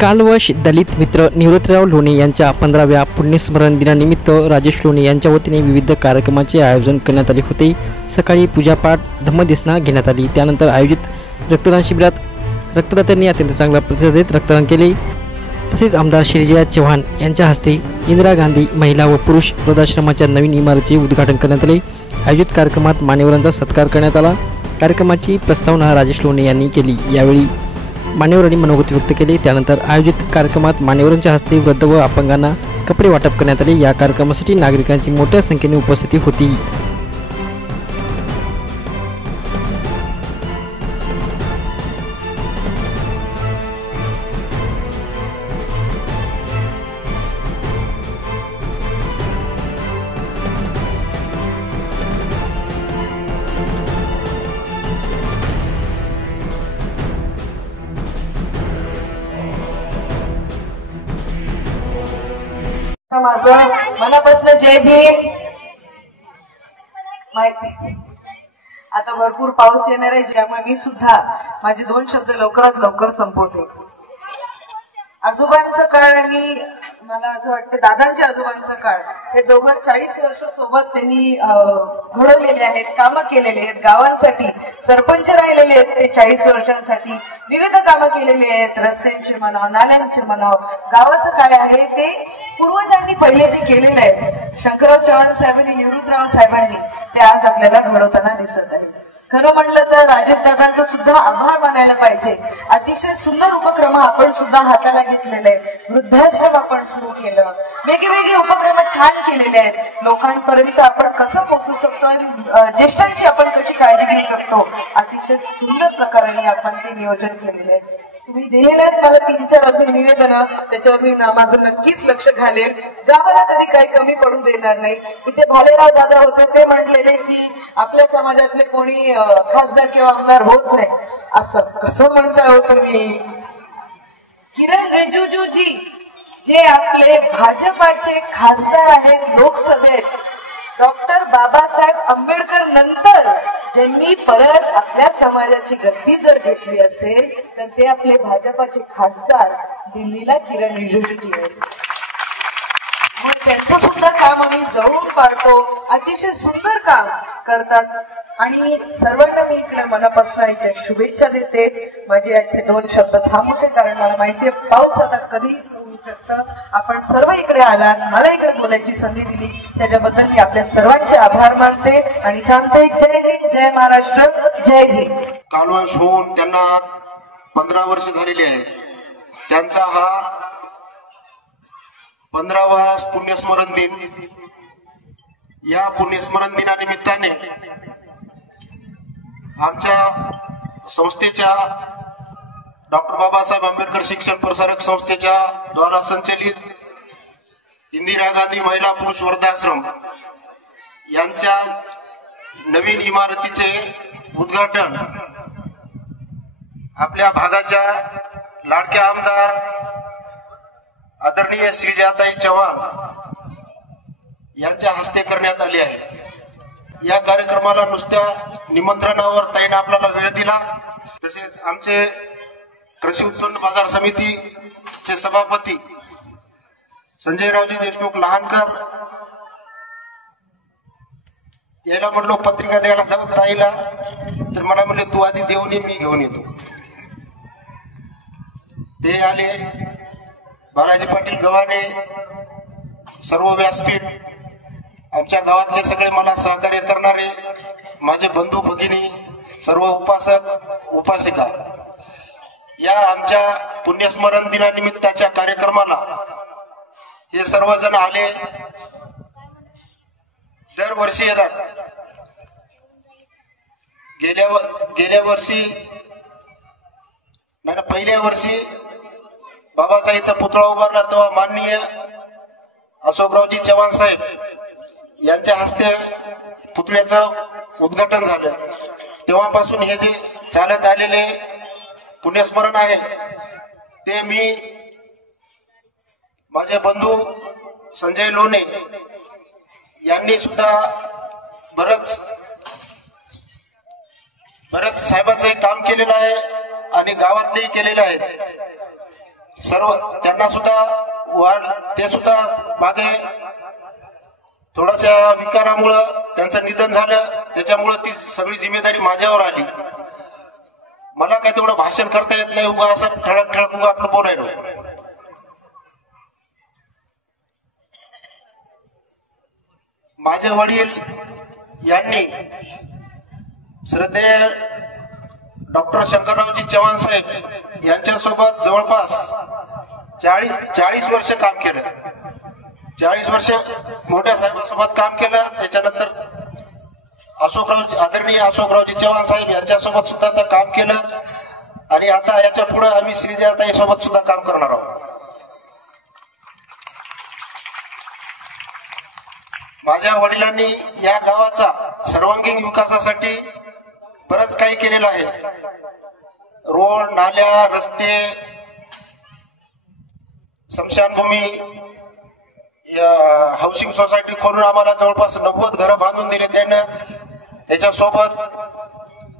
कालवश दलित मित्र निवृत्तराव लोणे यांच्या 15व्या पुण्यस्मरण दिनानिमित्त राजेश लोणे यांच्या वतीने विविध कार्यक्रमाचे आयोजन करण्यात आले होते। सकाळी पूजापाठ धम्मदेसना घेण्यात आली। त्यानंतर आयोजित रक्तदान शिबिरात रक्तदात्यांनी अत्यंत चांगला प्रतिसाद देत रक्तदान केले। तसेच आमदार श्रीजया चव्हाण यांच्या हस्ते इंदिरा गांधी महिला व पुरुष वृद्धाश्रमाच्या नवीन इमारतीचे उद्घाटन करण्यात आले। आयोजित कार्यक्रमात मान्यवरांचा सत्कार करण्यात आला। कार्यक्रमाची प्रस्तावना राजेश लोणे यांनी केली। यावेळी मान्यवरांनी मनोगत व्यक्त केले। त्यानंतर आयोजित कार्यक्रमात मान्यवरांच्या हस्ते वृद्ध व अपंगांना कपडे वाटप करण्यात आले। या कार्यक्रमासाठी नागरिकांची मोठ्या संख्येने उपस्थिती होती। माझं मनापासून जय भीम। माहिती आता भरपूर पाऊस येणार आहे, ज्यामुळे मी सुद्धा माझे 2 शब्द लवकरात लवकर संपवते। आजोबांचा काळ आणि मला असं वाटतं दादांच्या आजोबांचा काळ, हे दोघं 40 वर्ष सोबत त्यांनी घडवलेले आहेत, कामं केलेले आहेत गावांसाठी, सरपंच राहिलेले आहेत ते 40 वर्षांसाठी, विविध कामं केलेली आहेत, रस्त्यांचे म्हणाव, नाल्यांचे म्हणाव, गावाचं काय आहे ते पूर्वजांनी पहिले जे केलेलं आहे, शंकरराव चव्हाण साहेबांनी, निवृत्तराव साहेबांनी, ते आज आपल्याला घडवताना दिसत आहे। खरं म्हणलं तर राजेश दादांचा सुद्धा आभार मानायला पाहिजे। अतिशय सुंदर उपक्रम आपण सुद्धा हाताला घेतलेले आहे। वृद्धाश्रम आपण सुरू केलं, वेगवेगळे उपक्रम छान केलेले आहेत। लोकांपर्यंत आपण कसं पोहोचू शकतो आणि ज्येष्ठांची आपण कशी काळजी घेऊ शकतो, अतिशय सुंदर प्रकारे आपण ते नियोजन केलेले आहे। तुम्ही दिलेले आहेत मला 3-4 अजून निवेदन, त्याच्यावर मी माझं नक्कीच लक्ष घालेल। गावाला कधी काही कमी पडू देणार नाही। इथे भालेराव दादा होते, ते म्हटलेले की आपल्या समाजातले कोणी खासदार किंवा आमदार होत नाही। असं कसं म्हणताय हो तुम्ही? किरण रिजिजूजी जे आपले भाजपाचे खासदार आहेत लोकसभेत, डॉक्टर बाबासाहेब आंबेडकर नंतर ज्यांनी परत आपल्या समाजाची गद्दी जर घेतली असेल तर ते आपले भाजपाचे खासदार दिल्लीला किरण रिजिजूजी आहेत। त्यांचं सुद्धा काम आम्ही जवळून पाहतो, अतिशय सुंदर काम करतात आणि सर्वांना मी इकडे मनापासून इथे शुभेच्छा देते। माझे याचे 2 शब्द थांबवते, कारण मला माहितीये पाऊस आता कधीही सुरू होऊ शकतं। आपण सर्व इकडे आलात, मला इकडे बोलायची संधी दिली, त्याच्याबद्दल मी आपल्या सर्वांचे आभार मानते आणि थांबते। जय हिंद, जय महाराष्ट्र, जय भीम। कालवश होऊन त्यांना 15 वर्ष झालेली आहेत। त्यांचा हा 15वा पुण्यस्मरण दिन। या पुण्यस्मरण दिनानिमित्ताने आमच्या संस्थेच्या डॉक्टर बाबासाहेब आंबेडकर शिक्षण प्रसारक संस्थेच्या द्वारा संचलित इंदिरा गांधी महिला पुरुष वृद्धाश्रम यांच्या नवीन इमारतीचे उद्घाटन आपल्या भागाच्या लाडक्या आमदार आदरणीय श्रीजयाताई चव्हाण यांच्या हस्ते करण्यात आले आहे। या कार्यक्रमाला नुसत्या निमंत्रणावर ताईने आपल्याला वेळ दिला। तसेच आमचे कृषी उत्पन्न बाजार समितीचे सभापती संजयरावजी देशमुख लहानकर याला म्हणलो पत्रिका द्यायला जाऊ ताईला, तर मला म्हणले तू आधी देऊन ये, मी घेऊन येतो। ते आले। बालाजी पाटील गव्हाणे, सर्व व्यासपीठ, आमच्या गावातले सगळे मला सहकार्य करणारे माझे बंधू भगिनी, सर्व उपासक उपासिका, या आमच्या पुण्यस्मरण दिनानिमित्ताच्या कार्यक्रमाला हे सर्वजण आले। दरवर्षी येतात। गेल्या वर्षी नाही, पहिल्या वर्षी बाबाचा इथं पुतळा उभारला तेव्हा माननीय अशोकरावजी चव्हाण साहेब यांच्या हस्ते पुतळ्याचं उद्घाटन झालं। तेव्हापासून हे जे चालत आलेले पुण्यस्मरण आहे ते मी माझे बंधू संजय लोणे यांनी सुद्धा बरंच साहेबांचं काम केलेलं आहे आणि गावातलेही केलेलं आहे। सर्व त्यांना सुद्धा ते सुद्धा मागे थोड्याशा विकारामुळं त्यांचं निधन झालं, त्याच्यामुळं ती सगळी जिम्मेदारी माझ्यावर आली. मला काही तेवढं भाषण करता येत नाही, उगा असं ठळक ठळक उगा आपलं बोलायला. माझे वडील यांनी श्रद्धेय डॉक्टर शंकररावजी चव्हाण साहेब यांच्यासोबत जवळपास 40 वर्ष काम केलं. 40 वर्ष मोठ्या साहेबांसोबत काम केलं. त्याच्यानंतर आदरणीय अशोकरावजी चव्हाण साहेब यांच्यासोबत सुद्धा काम केलं आणि आता याच्या पुढे आम्ही श्रीजयाताई सोबत सुद्धा काम करणार आहोत. माझ्या वडिलांनी या गावाचा सर्वांगीण विकासासाठी बरंच काही केलेलं आहे. रोड, नाल्या, रस्ते, स्मशानभूमी, हाऊसिंग सोसायटी खोलून आम्हाला जवळपास 90 घरं बांधून दिले त्यांना. त्याच्यासोबत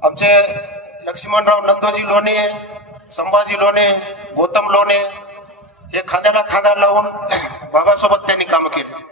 आमचे लक्ष्मणराव नंदोजी लोणे, संभाजी लोणे, गौतम लोणे हे खांद्याला खांदा लावून बाबासोबत त्यांनी काम केले.